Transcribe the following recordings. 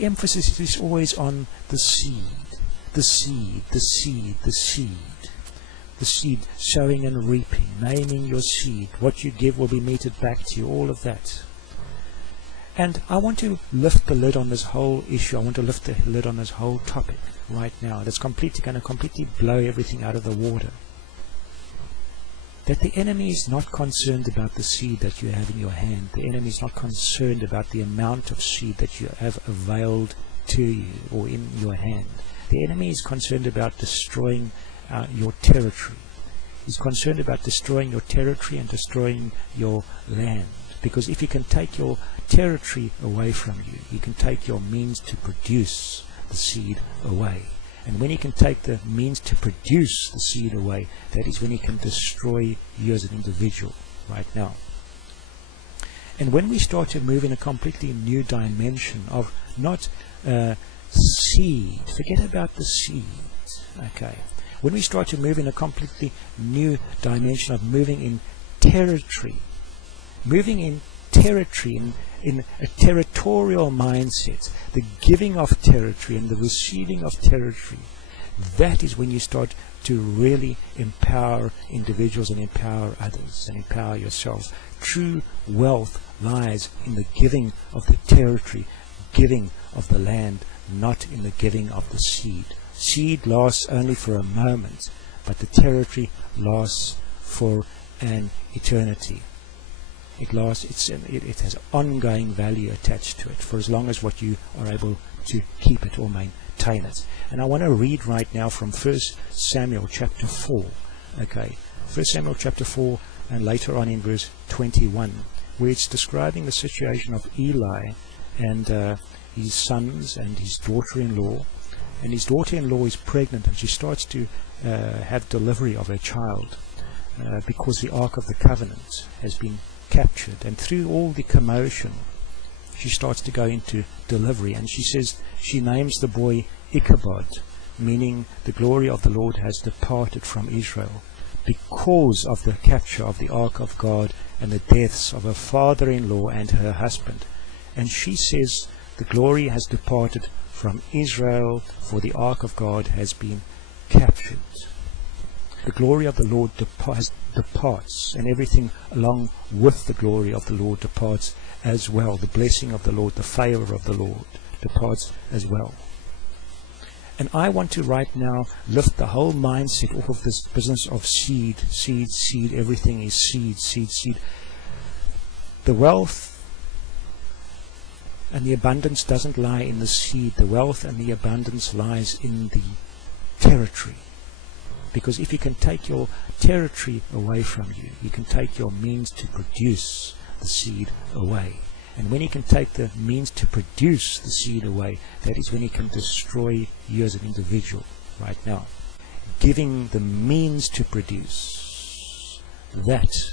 the emphasis is always on the seed, the seed, the seed, the seed. The seed, sowing and reaping, naming your seed. What you give will be meted back to you, all of that. And I want to lift the lid on this whole issue. I want to lift the lid on this whole topic right now. That's going to completely blow everything out of the water. That the enemy is not concerned about the seed that you have in your hand. The enemy is not concerned about the amount of seed that you have availed to you or in your hand. The enemy is concerned about destroying your territory. He's concerned about destroying your territory and destroying your land. Because if he can take your territory away from you, he can take your means to produce the seed away. And when he can take the means to produce the seed away, that is when he can destroy you as an individual right now. And when we start to move in a completely new dimension of not seed, forget about the seed, okay. When we start to move in a completely new dimension of moving in territory, in a territorial mindset, the giving of territory and the receiving of territory, that is when you start to really empower individuals and empower others and empower yourselves. True wealth lies in the giving of the territory, giving of the land, not in the giving of the seed. Seed lasts only for a moment, but the territory lasts for an eternity. It lasts. It has ongoing value attached to it for as long as what you are able to keep it or maintain it. And I want to read right now from 1 Samuel chapter 4. Okay, 1 Samuel chapter 4, and later on in verse 21, where it's describing the situation of Eli and his sons and his daughter-in-law. And his daughter-in-law is pregnant, and she starts to have delivery of her child because the Ark of the Covenant has been captured. And through all the commotion, she starts to go into delivery. And she says, she names the boy Ichabod, meaning the glory of the Lord has departed from Israel, because of the capture of the Ark of God and the deaths of her father-in-law and her husband. And she says, the glory has departed from Israel, for the Ark of God has been captured. The glory of the Lord departs, and everything along with the glory of the Lord departs as well. The blessing of the Lord, the favor of the Lord departs as well. And I want to right now lift the whole mindset off of this business of seed, everything is seed. The wealth and the abundance doesn't lie in the seed. The wealth and the abundance lies in the territory. Because if you can take your territory away from you, you can take your means to produce the seed away. And when he can take the means to produce the seed away, that is when he can destroy you as an individual right now. Giving the means to produce, that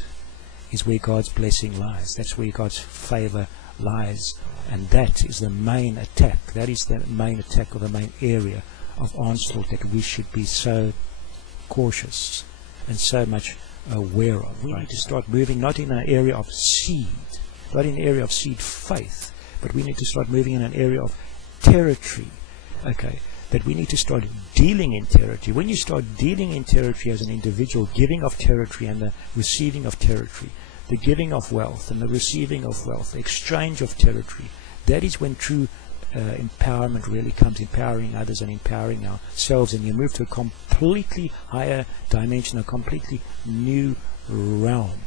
is where God's blessing lies. That's where God's favor lies. And that is the main attack. That is the main attack, or the main area of onslaught that we should be so cautious and so much aware of. We need to start moving not in an area of seed, not in an area of seed faith, but we need to start moving in an area of territory. Okay, that we need to start dealing in territory. When you start dealing in territory as an individual, giving of territory and the receiving of territory, the giving of wealth and the receiving of wealth, the exchange of territory, that is when true empowerment really comes, empowering others and empowering ourselves, and you move to a completely higher dimension, a completely new realm.